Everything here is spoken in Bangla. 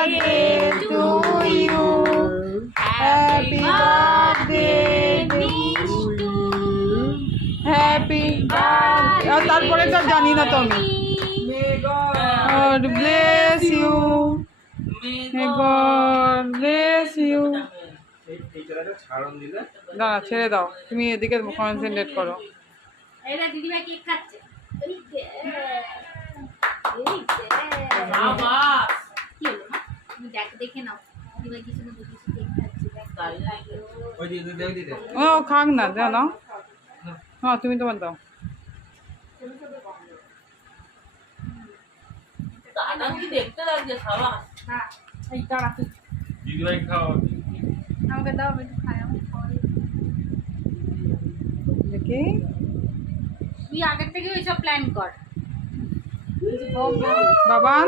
Birthday to you, happy birthday Mishtu, happy birthday. আর তারপরে তো জানি না তো আমি। God bless you, may God bless you। দাঁড়া, ছেড়ে দাও, তুমি এদিকে কনসেন্ট্রেট করো। এরা দিদিভাই কেক খাচ্ছে। কি হলো মা? তুমি দেখে নাও দিদিভাই কিছু না কিছু কেক খাচ্ছে। ও খাক না, জানো। হ্যাঁ তুমি তোমার দাও। দেখতে লাগছে খাওয়া। হ্যাঁ এই দাঁড়া তুই দিদিভাই খাওয়া আমাকে দাও, আমি একটু খাই, আমি খাওয়াই। দেখি তুই আগের থেকে ওইসব প্ল্যান কর। বাবান